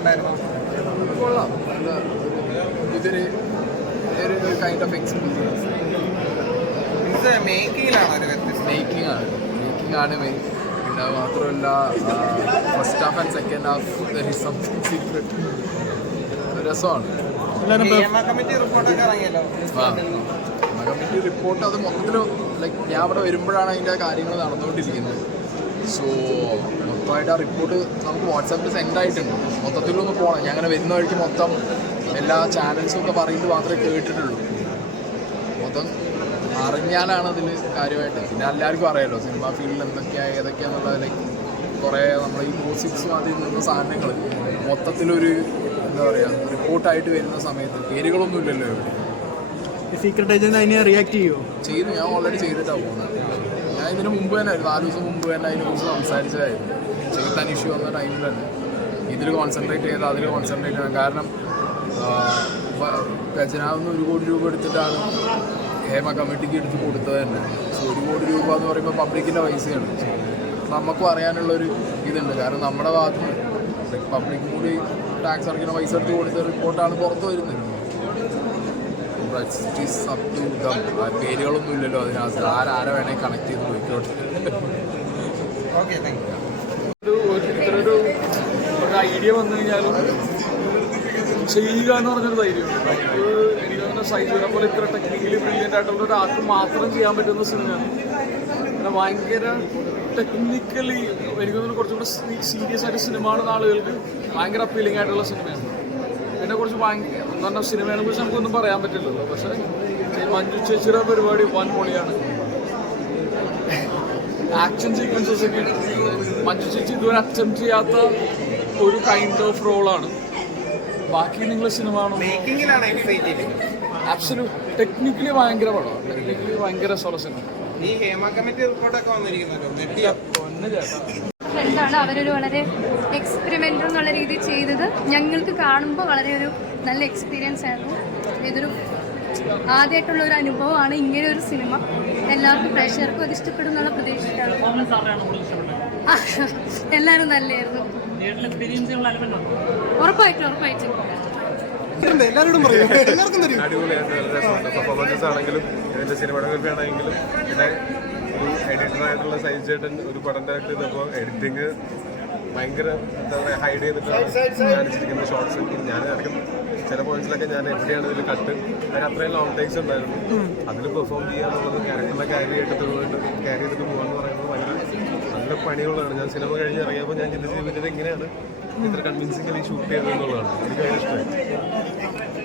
ഉണ്ടായിരുന്നു. കൊള്ളാം. ഇതൊരു ഒരു കൈൻഡ് ഓഫ് എക്സ്പീരിയൻസ് ഇത് മേക്കിങ്ങിലാണ് ഒരു വ്യത്യസ്തം മേക്കിംഗ് ആണ്. മേക്കിംഗ് ആണ് മെയിൻ പിന്നെ മാത്രമല്ല first half and second half there is something secret രസമാണ്. കമ്മിറ്റി റിപ്പോർട്ടൊക്കെ ഇറങ്ങിയല്ലോ? കമ്മിറ്റി റിപ്പോർട്ട് അത് മൊത്തത്തിൽ ലൈക്ക് ഞാൻ അവിടെ വരുമ്പോഴാണ് അതിന്റെ കാര്യങ്ങൾ നടന്നുകൊണ്ടിരിക്കുന്നത്. സോ മൊത്തമായിട്ട് ആ റിപ്പോർട്ട് നമുക്ക് വാട്സാപ്പിൽ സെൻഡ് ആയിട്ടുണ്ട്. മൊത്തത്തിലൊന്ന് പോകണം ഞാൻ അങ്ങനെ വരുന്ന വഴിക്ക് മൊത്തം എല്ലാ ചാനൽസും ഒക്കെ പറയുന്നത് മാത്രമേ കേട്ടിട്ടുള്ളൂ. മൊത്തം അറിഞ്ഞാലാണ് അതിൽ കാര്യമായിട്ട്. പിന്നെ എല്ലാവർക്കും അറിയാലോ സിനിമ ഫീൽഡിൽ എന്തൊക്കെയാണ് ഏതൊക്കെയാണെന്നുള്ള ലൈക്ക് കുറേ നമ്മൾ ഈ ഗോസിപ്സും അതിൽ നിന്ന സാധനങ്ങൾ മൊത്തത്തിലൊരു എന്താ പറയുക റിപ്പോർട്ടായിട്ട് വരുന്ന സമയത്ത്. പേരുകളൊന്നും ഇല്ലല്ലോ ഇവിടെ. സീക്രട്ട് ഏജന്റ് അതിനെ റിയാക്ട് ചെയ്യുമോ ചെയ്തു. ഞാൻ ഓൾറെഡി ചെയ്തിട്ടാണ് പോകുന്നത്. ഇതിന് മുമ്പ് തന്നെ നാല് ദിവസം മുമ്പ് തന്നെ അതിനെക്കുറിച്ച് സംസാരിച്ചതായിരുന്നു. ചെറുത്താൻ ഇഷ്യൂ വന്ന ടൈമിൽ തന്നെ. ഇതിൽ കോൺസെൻട്രേറ്റ് ചെയ്ത് അതിൽ കോൺസെൻട്രേറ്റ് ചെയ്യണം. കാരണം ഖജനാവിന്ന് ഒരു കോടി രൂപ എടുത്തിട്ടാണ് ഹേമ കമ്മിറ്റിക്ക് എടുത്ത് കൊടുത്തത് തന്നെ. സോ ഒരു കോടി രൂപ എന്ന് പറയുമ്പോൾ പബ്ലിക്കിന്റെ പൈസയാണ്. നമുക്കും അറിയാനുള്ളൊരു ഇതുണ്ട്. കാരണം നമ്മുടെ ഭാഗത്ത് പബ്ലിക് കൂടി ടാക്സ് അടയ്ക്കുന്ന പൈസ എടുത്ത് കൊടുത്ത റിപ്പോർട്ടാണ് പുറത്ത് വരുന്നത്. It is up to them പേരുകളൊന്നും ഇല്ലല്ലോ അതിനകത്ത്. ആരാരെ വേണമെങ്കിൽ കണക്ട് ചെയ്ത് പോയിക്കോട്ടെ. ഒരു ഒരു ഐഡിയ വന്നു കഴിഞ്ഞാലും ചെയ്യുക എന്ന് പറഞ്ഞൊരു ധൈര്യമുണ്ട് നമുക്ക് എനിക്ക് തോന്നുന്നു സൈജുവിനെ പോലെ ഇത്ര ടെക്നിക്കലി ബ്രില്യന്റ് ആയിട്ടുള്ള ഒരാൾക്ക് മാത്രം ചെയ്യാൻ പറ്റുന്ന സിനിമയാണ്. പിന്നെ ഭയങ്കര ടെക്നിക്കലി എനിക്ക് തോന്നുന്നു കുറച്ചും കൂടെ സീരിയസ് ആയിട്ട് സിനിമ കാണുന്ന ആളുകൾക്ക് ഭയങ്കര അപ്പീലിംഗ് ആയിട്ടുള്ള സിനിമയാണ്. പിന്നെ കുറിച്ച് ഭയങ്കര എന്ന് പറഞ്ഞാൽ സിനിമയെ കുറിച്ച് നമുക്കൊന്നും പറയാൻ പറ്റില്ലല്ലോ. പക്ഷേ മഞ്ജു ചേച്ചിയുടെ പരിപാടി വൻ പൊളിയാണ്. ആക്ഷൻ സീക്വൻസസ് ഒക്കെ മഞ്ജു ചേച്ചി ഇതുവരെ അറ്റംപ്റ്റ് ചെയ്യാത്ത ഒരു കൈൻഡ് ഓഫ് റോളാണ് ബാക്കി നിങ്ങൾ സിനിമ ആണോ? ടെക്നിക്കലി ഭയങ്കര പടമാണ് ടെക്നിക്കലി ഭയങ്കര സോള സിനിമ ഈ ഹേമ കമ്മിറ്റി റിപ്പോർട്ടൊക്കെ വന്നിരിക്കുന്നല്ലോ ഫ്രണ്ടാണ് അവരൊരു വളരെ എക്സ്പെരിമെന്റ് എന്നുള്ള രീതിയിൽ ചെയ്തത് ഞങ്ങൾക്ക് കാണുമ്പോൾ വളരെ ഒരു നല്ല എക്സ്പീരിയൻസ് ആയിരുന്നു. ഇതൊരു ആദ്യമായിട്ടുള്ള ഒരു അനുഭവമാണ് ഇങ്ങനെ ഒരു സിനിമ. എല്ലാവർക്കും പ്രേക്ഷകർക്കും അത് ഇഷ്ടപ്പെടും എന്നുള്ള പ്രതീക്ഷയാണ് എല്ലാവരും നല്ലായിരുന്നു ഉറപ്പായിട്ടും ഉറപ്പായിട്ടും. എല്ലാവരോടും പറയും. എല്ലാവർക്കും തരും. അടിപൊളിയായിട്ട് നല്ല രസമുണ്ട്. പെർഫോമൻസസ് ആണെങ്കിലും ഇതിന്റെ സിനിമാറ്റോഗ്രഫി ആണെങ്കിലും പിന്നെ ഒരു എഡിറ്റർ ആയിട്ടുള്ള സൈജ് ചേട്ടൻ ഒരു പടം ഡയറക്ട് ചെയ്തപ്പോൾ എഡിറ്റിങ് ഭയങ്കര എന്താ പറയുക ഹൈഡ് ചെയ്തിട്ടാണ് കാണിച്ചിരിക്കുന്ന ഷോർട്സ് ഞാൻ ഇടയ്ക്കും ചില പോയിന്റ്സിലൊക്കെ ഞാൻ എവിടെയാണ് ഇതിൽ കട്ട് അതിന് അത്രയും ലോങ് ടേക്സ് ഉണ്ടായിരുന്നു. അതിൽ പെർഫോം ചെയ്യുക എന്നുള്ളത് ക്യാരക്ടറിനെ ക്യാരി ചെയ്തിട്ട് ക്യാരി ചെയ്തിട്ട് പോകാന്ന് പറയുന്നത് ഭയങ്കര നല്ല പണിയുള്ളതാണ്. ഞാൻ സിനിമ കഴിഞ്ഞ് ഇറങ്ങിയപ്പോൾ ഞാൻ ചിന്തിച്ച് ഇവരുടെ എങ്ങനെയാണ് ഇത്ര കൺവിൻസിംഗലി ഷൂട്ട് ചെയ്തതെന്നുള്ളതാണ്. എനിക്ക് ഭയങ്കര ഇഷ്ടമായി.